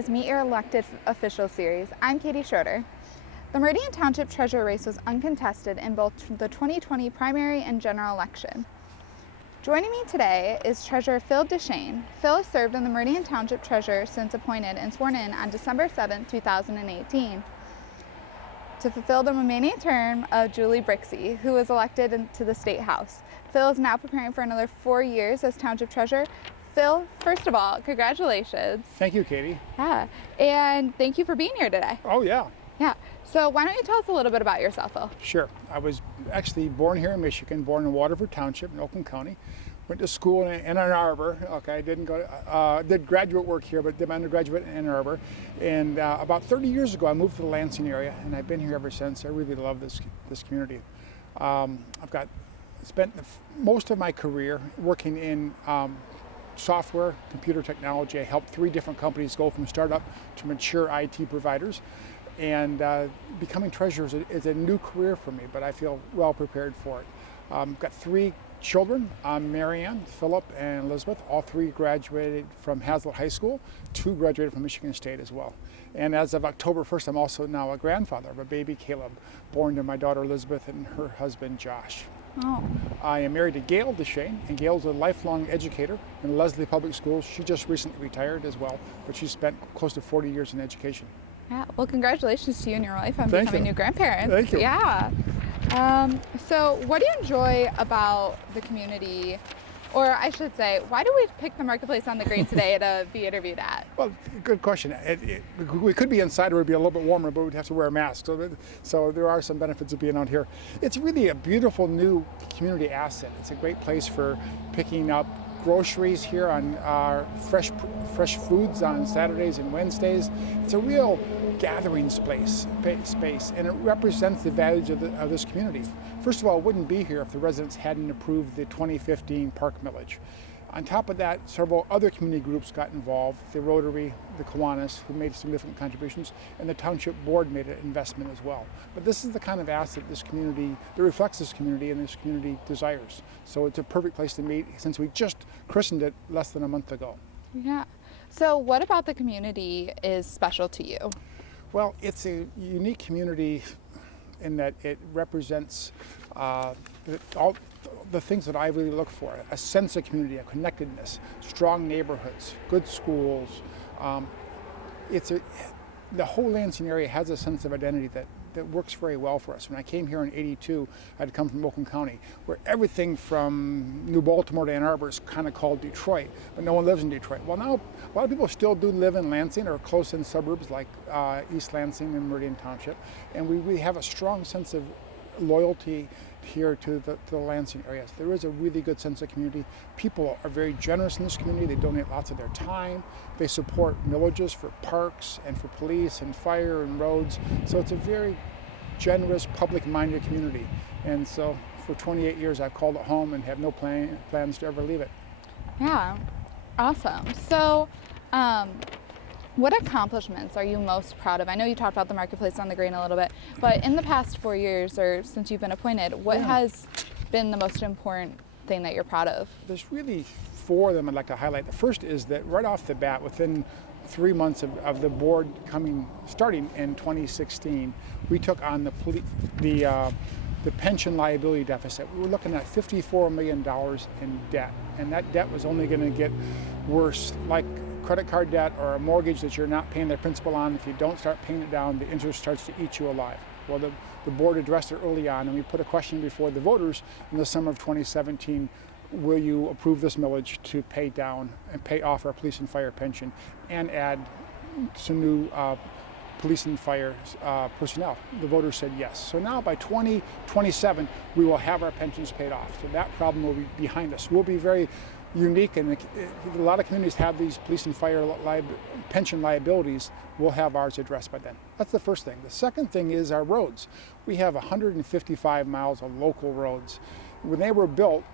HOMTV's Meet Your Elected Officials series. I'm Katie Schroeder. The Meridian Township Treasurer race was uncontested in both the 2020 primary and general election. Joining me today is Treasurer Phil Deschaine. Phil has served in the Meridian Township Treasurer since appointed and sworn in on December 7, 2018. To fulfill the remaining term of Julie Brixie, who was elected into the State House. Phil is now preparing for another 4 years as Township Treasurer. Phil, first of all, congratulations. Thank you, Katie. Yeah, and thank you for being here today. Oh, yeah. Yeah, so why don't you tell us a little bit about yourself, Phil? Sure. I was actually born here in Michigan, born in Waterford Township in Oakland County. Went to school in Ann Arbor. Okay, I didn't go. Did graduate work here, but did my undergraduate in Ann Arbor. And about 30 years ago, I moved to the Lansing area, and I've been here ever since. I really love this community. I've spent most of my career working in software, computer technology. I helped 3 different companies go from startup to mature IT providers. And becoming treasurer is a new career for me, but I feel well prepared for it. I've got 3 children, Marianne, Philip, and Elizabeth. All 3 graduated from Hazlitt High School. 2 graduated from Michigan State as well. And as of October 1st, I'm also now a grandfather of a baby, Caleb, born to my daughter Elizabeth and her husband Josh. Oh. I am married to Gail Deschaine, and Gail's a lifelong educator in Leslie Public Schools. She just recently retired as well, but she spent close to 40 years in education. Yeah, well, congratulations to you and your wife on Thank becoming you. new grandparents. Thank you. Yeah. So what do you enjoy about the community? Or I should say, why do we pick the Marketplace on the Green today to be interviewed at? Well, good question. We could be inside where it would be a little bit warmer, but we'd have to wear a mask. So there are some benefits of being out here. It's really a beautiful new community asset. It's a great place for picking up groceries here on fresh foods on Saturdays and Wednesdays. It's a real gathering space, and it represents the values of this community. First of all, it wouldn't be here if the residents hadn't approved the 2015 park millage. On top of that, several other community groups got involved, the Rotary, the Qantas, who made significant contributions, and the Township Board made an investment as well. But this is the kind of asset this community, that reflects this community and this community desires. So it's a perfect place to meet since we just christened it less than a month ago. Yeah. So what about the community is special to you? Well, it's a unique community in that it represents all the things that I really look for: a sense of community, a connectedness, strong neighborhoods, good schools. The whole Lansing area has a sense of identity that works very well for us. When I came here in '82, I'd come from Oakland County, where everything from New Baltimore to Ann Arbor is kind of called Detroit, but no one lives in Detroit. Well, now a lot of people still do live in Lansing or close-in suburbs like East Lansing and Meridian Township, and we have a strong sense of loyalty here to the Lansing area. So there is a really good sense of community. People are very generous in this community. They donate lots of their time. They support millages for parks and for police and fire and roads. So it's a very generous, public-minded community. And so for 28 years, I've called it home and have no plans to ever leave it. Yeah, awesome. So, what accomplishments are you most proud of? I know you talked about the Marketplace on the Green a little bit, but in the past 4 years or since you've been appointed, what has been the most important thing that you're proud of? There's really 4 of them I'd like to highlight. The first is that right off the bat, within 3 months of the board starting in 2016, we took on the pension liability deficit. We were looking at $54 million in debt, and that debt was only going to get worse, like credit card debt or a mortgage that you're not paying the principal on. If you don't start paying it down, the interest starts to eat you alive. Well, the board addressed it early on, and we put a question before the voters in the summer of 2017: will you approve this millage to pay down and pay off our police and fire pension and add some new police and fire personnel? The voters said yes. So now by 2027, we will have our pensions paid off. So that problem will be behind us. We'll be very unique, and a lot of communities have these police and fire pension liabilities. We'll have ours addressed by then. That's the first thing. The second thing is our roads. We have 155 miles of local roads. When they were built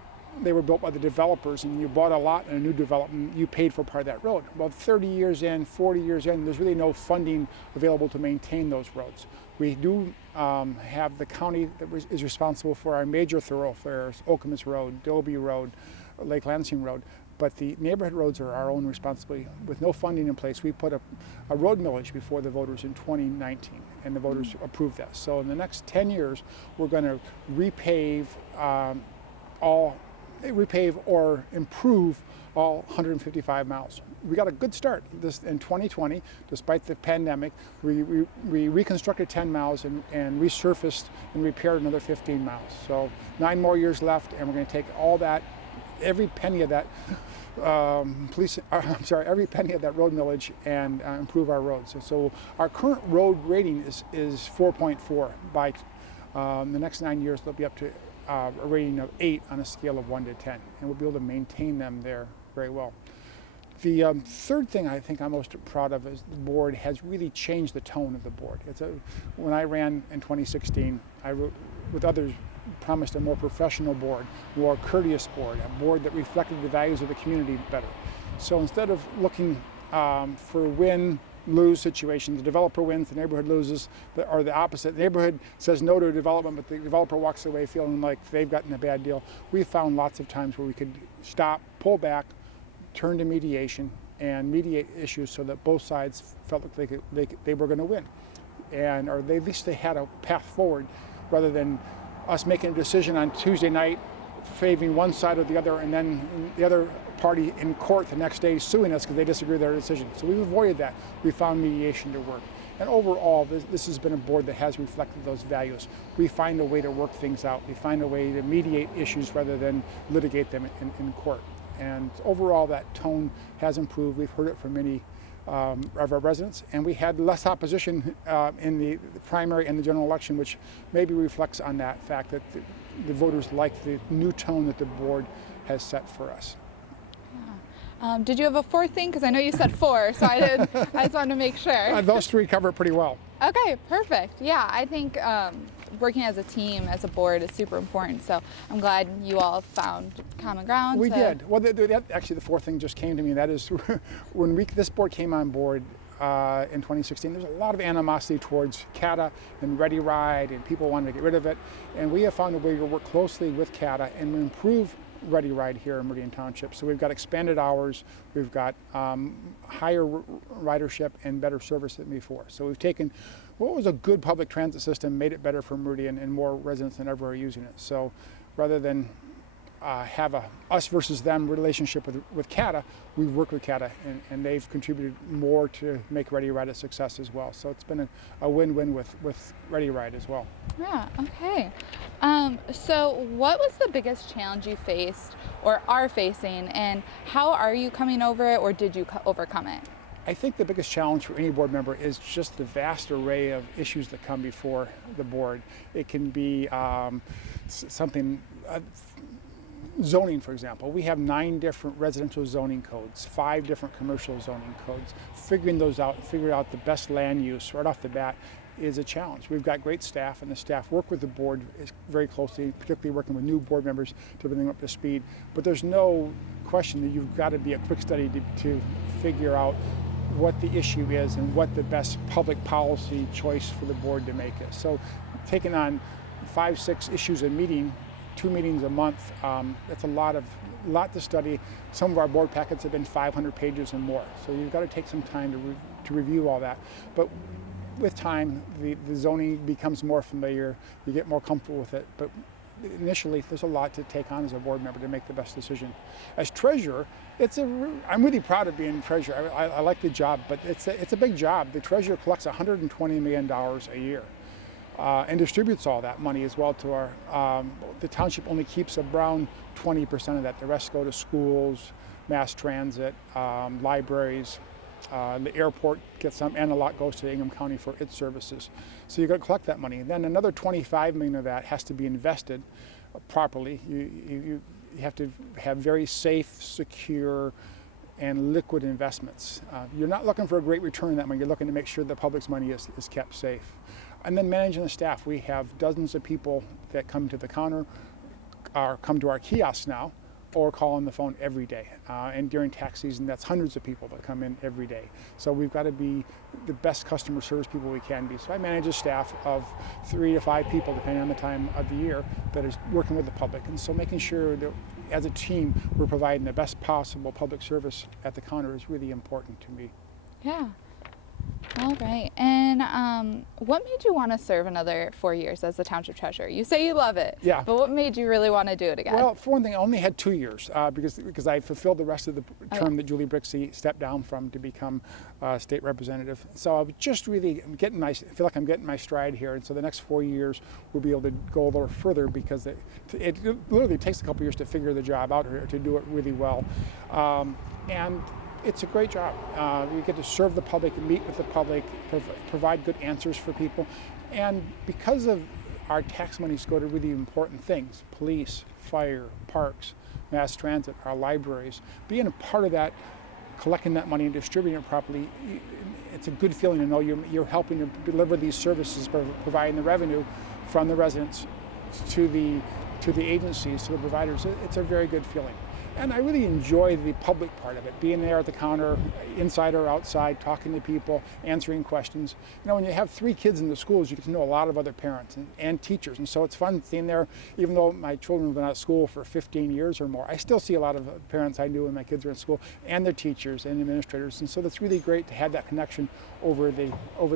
by the developers, and you bought a lot in a new development, you paid for part of that road. Well, 30 years in, 40 years in, there's really no funding available to maintain those roads. We do have the county that is responsible for our major thoroughfares: Okemos Road, Dobie Road, Lake Lansing Road. but the neighborhood roads are our own responsibility. With no funding in place, we put a road millage before the voters in 2019, and the voters approved that. So in the next 10 years, we're going to repave or improve all 155 miles. We got a good start. This in 2020, despite the pandemic, we reconstructed 10 miles and resurfaced and repaired another 15 miles. So 9 more years left, and we're going to take all that, every penny of that every penny of that road millage and improve our roads. So our current road rating is 4.4. By the next 9 years, they'll be up to a rating of 8 on a scale of 1 to 10, and we'll be able to maintain them there very well. The third thing I think I'm most proud of is the board has really changed the tone of the board. When I ran in 2016, I with others promised a more professional board, more courteous board, a board that reflected the values of the community better. So instead of looking for win-lose situations, the developer wins, the neighborhood loses, or the opposite. The neighborhood says no to development, but the developer walks away feeling like they've gotten a bad deal. We found lots of times where we could stop, pull back, turn to mediation, and mediate issues so that both sides felt like they were going to win, or at least they had a path forward, rather than us making a decision on Tuesday night, favoring one side or the other, and then the other party in court the next day suing us because they disagree with their decision. So we've avoided that. We found mediation to work. And overall, this has been a board that has reflected those values. We find a way to work things out. We find a way to mediate issues rather than litigate them in court. And overall, that tone has improved. We've heard it from many of our residents, and we had less opposition in the primary and the general election, which maybe reflects on that fact that the voters like the new tone that the board has set for us. Did you have a fourth thing? Because I know you said 4, so I just wanted to make sure. Those 3 cover it pretty well. Okay, perfect. Yeah, I think working as a team, as a board, is super important. So I'm glad you all found common ground. We did. Well, actually, the 4th thing just came to me. That is, when this board came on board in 2016, there's a lot of animosity towards CATA and Ready Ride, and people wanted to get rid of it. And we have found a way to work closely with CATA and improve Ready Ride here in Meridian Township. So we've got expanded hours, we've got higher ridership and better service than before. So we've taken what was a good public transit system, made it better for Meridian, and more residents than ever are using it. So rather than have a us versus them relationship with CATA, we've worked with CATA, and they've contributed more to make Ready Ride a success as well. So it's been a win-win with Ready Ride as well. Yeah, okay. So what was the biggest challenge you faced or are facing, and how are you coming over it, or did you overcome it? I think the biggest challenge for any board member is just the vast array of issues that come before the board. It can be something, zoning, for example. We have 9 different residential zoning codes, 5 different commercial zoning codes. Figuring those out, figuring out the best land use right off the bat is a challenge. We've got great staff, and the staff work with the board very closely, particularly working with new board members to bring them up to speed. But there's no question that you've got to be a quick study to figure out what the issue is and what the best public policy choice for the board to make is. So taking on 5-6 issues a meeting, 2 meetings a month, that's a lot to study. Some of our board packets have been 500 pages and more. So you've got to take some time to review all that. But with time, the zoning becomes more familiar, you get more comfortable with it. But initially, there's a lot to take on as a board member to make the best decision. As treasurer, I'm really proud of being treasurer. I like the job, but it's a big job. The treasurer collects $120 million a year and distributes all that money as well to the township only keeps around 20% of that. The rest go to schools, mass transit, libraries. The airport gets some, and a lot goes to Ingham County for its services. So you've got to collect that money. And then another $25 million of that has to be invested properly. You have to have very safe, secure, and liquid investments. You're not looking for a great return on that money. You're looking to make sure the public's money is kept safe. And then managing the staff. We have dozens of people that come to the counter, or come to our kiosks now, or call on the phone every day. And during tax season, that's hundreds of people that come in every day. So we've got to be the best customer service people we can be. So I manage a staff of 3 to 5 people, depending on the time of the year, that is working with the public. And so making sure that as a team, we're providing the best possible public service at the counter is really important to me. Yeah. All right. And what made you want to serve another 4 years as the township treasurer? You say you love it. Yeah. But what made you really want to do it again? Well, for one thing, I only had 2 years because I fulfilled the rest of the term that Julie Brixie stepped down from to become state representative. So I was just really I feel like I'm getting my stride here. And so the next 4 years we'll be able to go a little further because it literally takes a couple years to figure the job out or to do it really well. And it's a great job. We get to serve the public, meet with the public, provide good answers for people. And because of our tax monies go to really important things, police, fire, parks, mass transit, our libraries, being a part of that, collecting that money and distributing it properly, it's a good feeling to know you're helping to deliver these services, providing the revenue from the residents to the agencies, to the providers. It's a very good feeling. And I really enjoy the public part of it, being there at the counter, inside or outside, talking to people, answering questions. You know, when you have 3 kids in the schools, you get to know a lot of other parents and teachers. And so it's fun seeing there, even though my children have been out of school for 15 years or more, I still see a lot of parents I knew when my kids were in school, and their teachers and administrators. And so that's really great to have that connection over the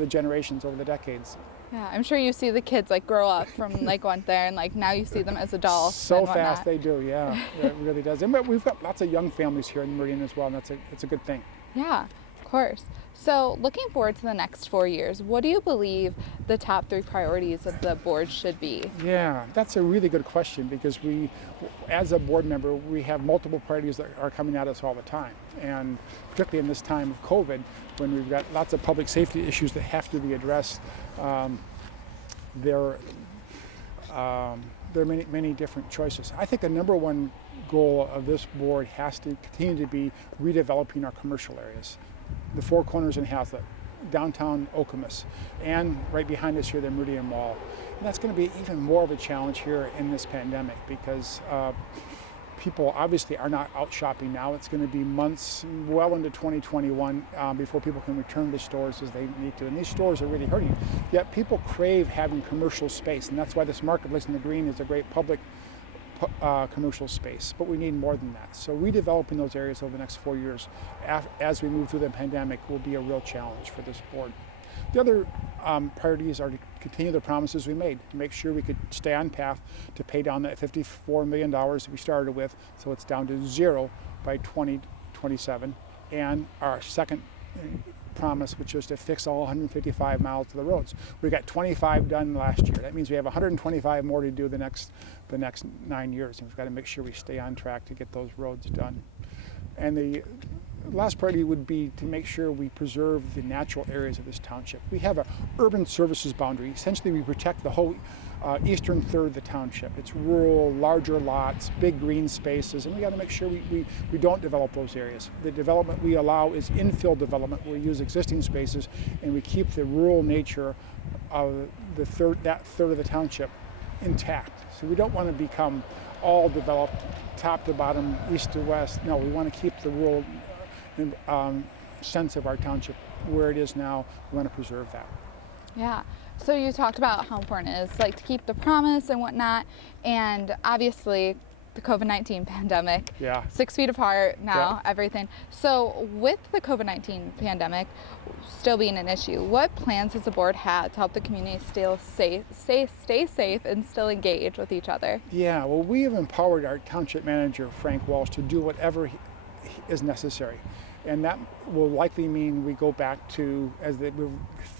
generations, over the decades. Yeah, I'm sure you see the kids like grow up from like one there and like now you see them as adults. So fast they do, yeah, it really does. And we've got lots of young families here in Meridian as well, and it's a good thing. Yeah, of course. So looking forward to the next 4 years, what do you believe the top 3 priorities of the board should be? Yeah, that's a really good question because as a board member, we have multiple priorities that are coming at us all the time. And particularly in this time of COVID, when we've got lots of public safety issues that have to be addressed, there are many different choices. I think the number one goal of this board has to continue to be redeveloping our commercial areas. The Four Corners in Hazlet, downtown Okemos, and right behind us here, the Meridian Mall. And that's going to be even more of a challenge here in this pandemic because people obviously are not out shopping now. It's going to be months, well into 2021, before people can return to stores as they need to. And these stores are really hurting. Yet people crave having commercial space, and that's why this marketplace in the green is a great public commercial space. But we need more than that. So redeveloping those areas over the next 4 years as we move through the pandemic will be a real challenge for this board. The other priorities are to continue the promises we made, to make sure we could stay on path to pay down that $54 million that we started with, so it's down to 0 by 2027. And our second promise, which was to fix all 155 miles of the roads. We got 25 done last year. That means we have 125 more to do the next 9 years, and we've got to make sure we stay on track to get those roads done. And the last priority would be to make sure we preserve the natural areas of this township. We have an urban services boundary. Essentially, we protect the whole eastern third of the township. It's rural, larger lots, big green spaces, and we got to make sure we don't develop those areas. The development we allow is infill development, where we use existing spaces, and we keep the rural nature of that third of the township intact. So we don't want to become all developed top to bottom, east to west. No, we want to keep the rural sense of our township where it is now. We want to preserve that. Yeah. So you talked about how important it is like to keep the promise and whatnot, and obviously the COVID-19 pandemic. Yeah. 6 feet apart now, yeah. Everything. So with the COVID-19 pandemic still being an issue, what plans has the board had to help the community stay safe and still engage with each other? Yeah, well, we have empowered our township manager, Frank Walsh, to do whatever is necessary. And that will likely mean we go back to, as we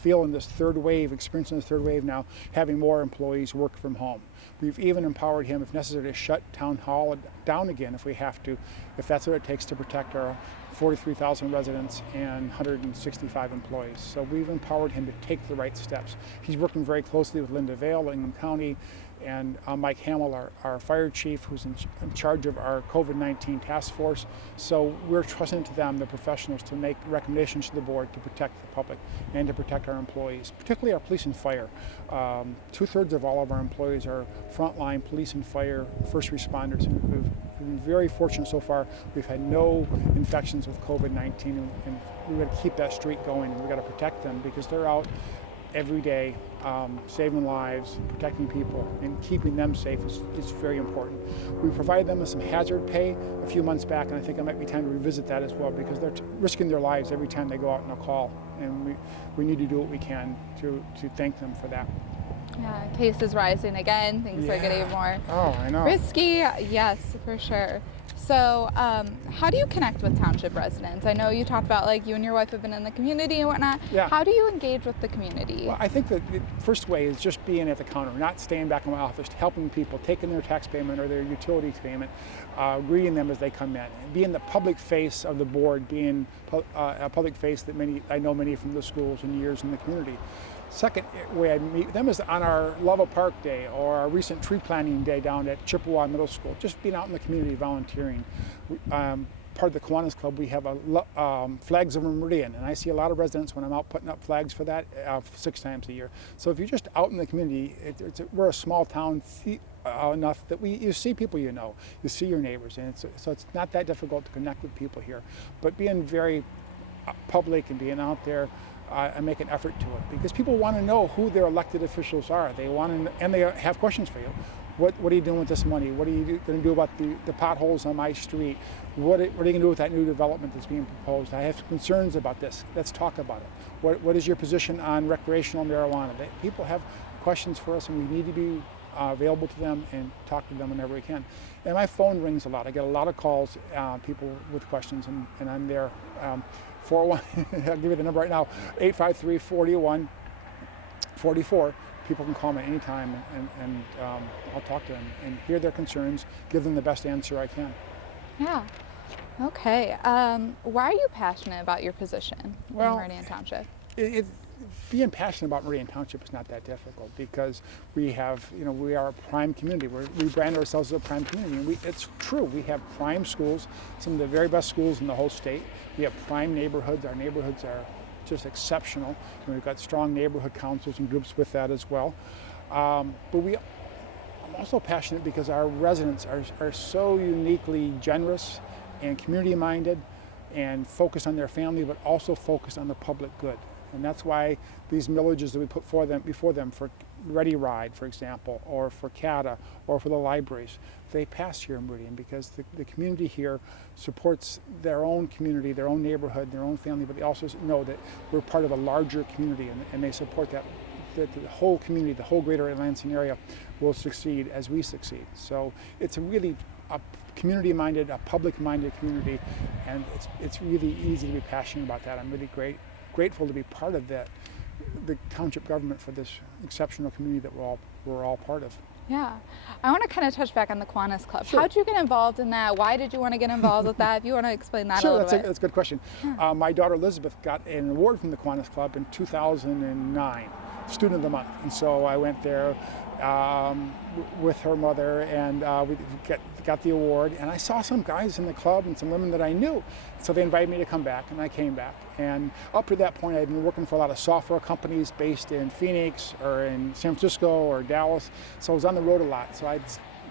feel in this third wave, experiencing the third wave now, having more employees work from home. We've even empowered him, if necessary, to shut town hall down again if we have to, if that's what it takes to protect our 43,000 residents and 165 employees. So we've empowered him to take the right steps. He's working very closely with Linda Vale, Ingham County, and Mike Hamill, our fire chief, who's in charge of our COVID-19 task force. So we're trusting to them, the professionals, to make recommendations to the board to protect the public and to protect our employees, particularly our police and fire. 2/3 of all of our employees are frontline police and fire, first responders who've We've been very fortunate so far. We've had no infections with COVID-19, and we've got to keep that streak going, and we've got to protect them because they're out every day saving lives, protecting people, and keeping them safe is very important. We provided them with some hazard pay a few months back, and I think it might be time to revisit that as well because they're risking their lives every time they go out on a call, and we need to do what we can to thank them for that. Yeah, cases rising again, things are getting more risky. Yes, for sure. So how do you connect with township residents? I know you talked about like you and your wife have been in the community and whatnot. Yeah. How do you engage with the community? Well, I think that the first way is just being at the counter, not staying back in my office, helping people, taking their tax payment or their utility payment, greeting them as they come in, and being the public face of the board, being a public face that I know many from the schools and years in the community. Second way I meet them is on our Love of Park Day or our recent tree planting day down at Chippewa Middle School, just being out in the community volunteering. Part of the Qantas Club, we have a Flags of Meridian, and I see a lot of residents when I'm out putting up flags for that 6 times a year. So if you're just out in the community, we're a small town enough that you see people you know, you see your neighbors, and so it's not that difficult to connect with people here. But being very public and being out there, I make an effort to it because people want to know who their elected officials are. They want to, and they have questions for you. What are you doing with this money? What are you going to do about the potholes on my street? What are you going to do with that new development that's being proposed? I have concerns about this. Let's talk about it. What is your position on recreational marijuana? People have questions for us, and we need to be available to them and talk to them whenever we can. And my phone rings a lot. I get a lot of calls, people with questions, and I'm there. 401, I'll give you the number right now, 853-41-44. People can call me anytime, and I'll talk to them and hear their concerns, give them the best answer I can. Yeah. Okay. Why are you passionate about your position in Meridian Township? Being passionate about Meridian Township is not that difficult because we are a prime community. We brand ourselves as a prime community, and it's true. We have prime schools, some of the very best schools in the whole state. We have prime neighborhoods. Our neighborhoods are just exceptional, and we've got strong neighborhood councils and groups with that as well. I'm also passionate because our residents are so uniquely generous and community-minded and focused on their family, but also focused on the public good. And that's why these millages that we put before them for Ready Ride, for example, or for CATA, or for the libraries, they pass here in Meridian because the community here supports their own community, their own neighborhood, their own family, but they also know that we're part of a larger community, and they support that the whole community, the whole greater Lansing area will succeed as we succeed. So it's a really community-minded, a public-minded community, and it's really easy to be passionate about that. I'm really grateful to be part of the township government for this exceptional community that we're all part of. Yeah. I want to kind of touch back on the Qantas Club. Sure. How did you get involved in that? Why did you want to get involved with that? If you want to explain that a little bit. Sure, that's a good question. Yeah. My daughter Elizabeth got an award from the Qantas Club in 2009, Student of the Month. And so I went there with her mother, and we got the award. And I saw some guys in the club and some women that I knew. So they invited me to come back, and I came back. And up to that point, I'd been working for a lot of software companies based in Phoenix or in San Francisco or Dallas. So I was on the road a lot. So I'd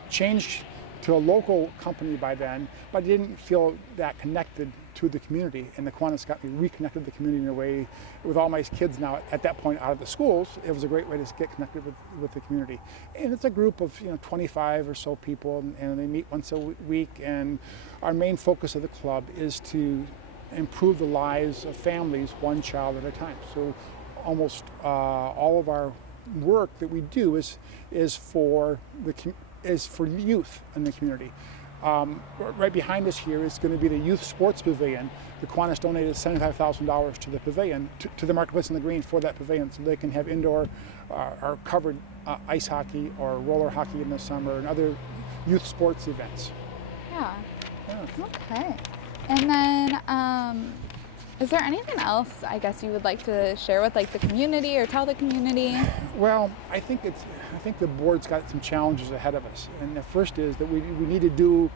changed to a local company by then, but I didn't feel that connected to the community. And the Qantas got me reconnected to the community in a way with all my kids now at that point out of the schools. It was a great way to get connected with the community. And it's a group of 25 or so people, and they meet once a week. And our main focus of the club is to improve the lives of families one child at a time. So almost all of our work that we do is for youth in the community. Right behind us here is going to be the Youth Sports Pavilion. The Qantas donated $75,000 to the pavilion, to the Marketplace on the Green for that pavilion, so they can have indoor or covered ice hockey or roller hockey in the summer and other youth sports events. Yeah. Okay. And then, is there anything else, I guess, you would like to share with the community or tell the community? Well, I think the board's got some challenges ahead of us. And the first is that we need to do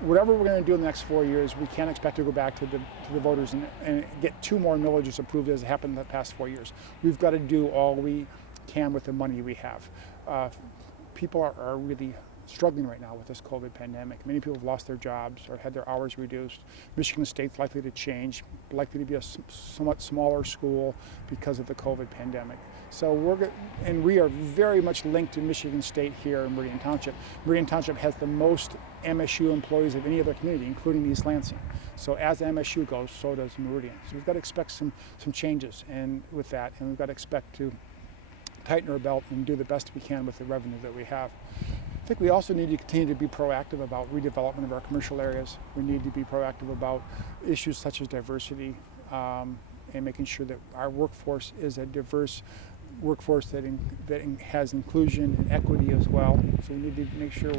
whatever we're going to do in the next 4 years. We can't expect to go back to the voters and get 2 more millages approved as happened in the past 4 years. We've got to do all we can with the money we have. People are really struggling right now with this COVID pandemic. Many people have lost their jobs or had their hours reduced. Michigan State's likely to change, likely to be a somewhat smaller school because of the COVID pandemic. So we are very much linked to Michigan State here in Meridian Township. Meridian Township has the most MSU employees of any other community, including East Lansing. So as MSU goes, so does Meridian. So we've got to expect some changes with that, and we've got to expect to tighten our belt and do the best we can with the revenue that we have. I think we also need to continue to be proactive about redevelopment of our commercial areas. We need to be proactive about issues such as diversity and making sure that our workforce is a diverse workforce that has inclusion and equity as well. So we need to make sure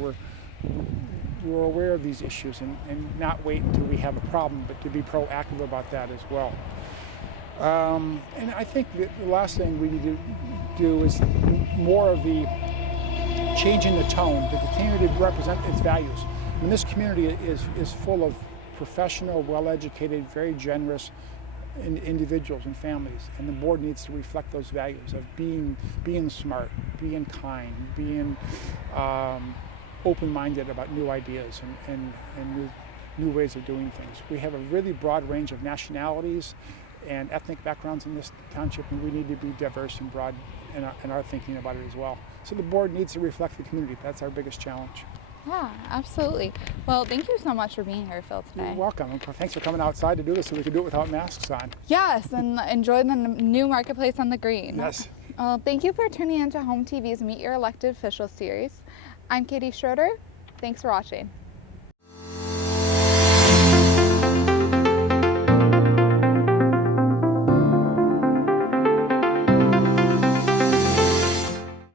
we're aware of these issues and not wait until we have a problem, but to be proactive about that as well. And I think that the last thing we need to do is more of the changing the tone to continue to represent its values. I mean, this community is full of professional, well-educated, very generous individuals and families, and the board needs to reflect those values of being smart, being kind, being open-minded about new ideas and new ways of doing things. We have a really broad range of nationalities and ethnic backgrounds in this township, and we need to be diverse and broad in our thinking about it as well. So the board needs to reflect the community. That's our biggest challenge. Yeah, absolutely. Well, thank you so much for being here, Phil, today. You're welcome. And thanks for coming outside to do this so we can do it without masks on. Yes, and enjoy the new marketplace on the green. Yes. Well, thank you for tuning into HOMTV's Meet Your Elected Officials series. I'm Katie Schroeder. Thanks for watching.